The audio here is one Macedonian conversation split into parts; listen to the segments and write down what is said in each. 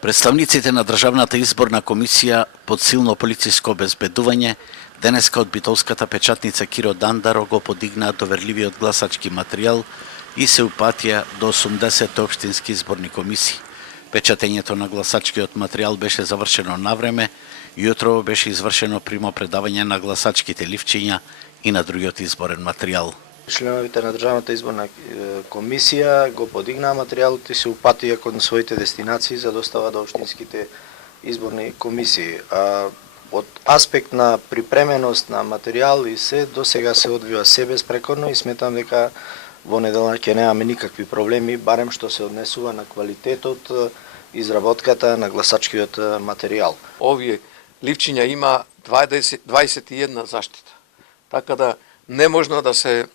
Представниците на Државната изборна комисија под силно полициско обезбедување денеска од битолската печатница Киро Дандаро го подигнаа доверливиот гласачки материјал и се упатија до 80 општински изборни комисии. Печатењето на гласачкиот материјал беше завршено на време и утрово беше извршено примопредавање на гласачките ливчиња и на другиот изборен материјал. Членовите на Државната изборна комисија го подигнаа материјалот и се упатија кон своите дестинации за достава до општинските изборни комисии. Од аспект на припременост на материјал и се до сега се одвива се безпрекорно и сметам дека во недела ќе немаме никакви проблеми, барем што се однесува на квалитетот, изработката на гласачкиот материјал. Овие ливчиња има 21 заштита, така да не можно да се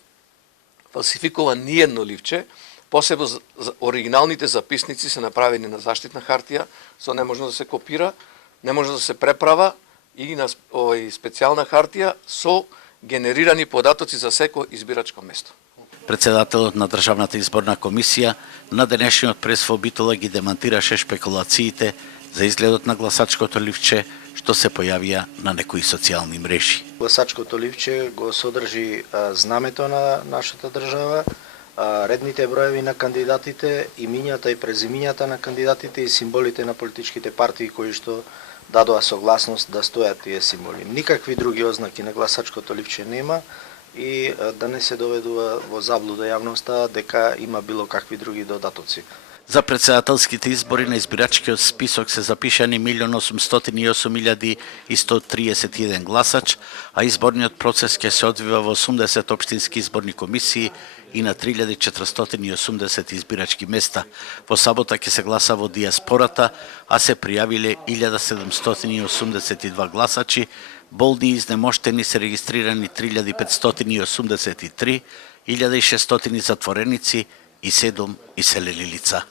фалсификува ниедно ливче, посебно оригиналните записници се направени на заштитна хартија, со не можно да се копира, не може да се преправа и на специјална хартија со генерирани податоци за секој избирачко место. Председателот на Државната изборна комисија на денешниот прес во Битола ги демантираше шпекулациите за изгледот на гласачкото ливче што се појавија на некои социјални мрежи. Гласачкото ливче го содржи знамето на нашата држава, редните броеви на кандидатите, имињата и презимињата на кандидатите и символите на политичките партии кои што дадоа согласност да стојат тие символи. Никакви други ознаки на гласачкото ливче нема и да не се доведува во заблуда јавноста дека има било какви други додатоци. За председателските избори на избирачкиот список се запишани 1.808.131 гласач, а изборниот процес ќе се одвива во 80 општински изборни комисии и на 3.480 избирачки места. Во сабота ќе се гласа во диаспората, а се пријавиле 1.782 гласачи, болни и изнемоштени се регистрирани 3.583, 1.600 затвореници и 7 иселени лица.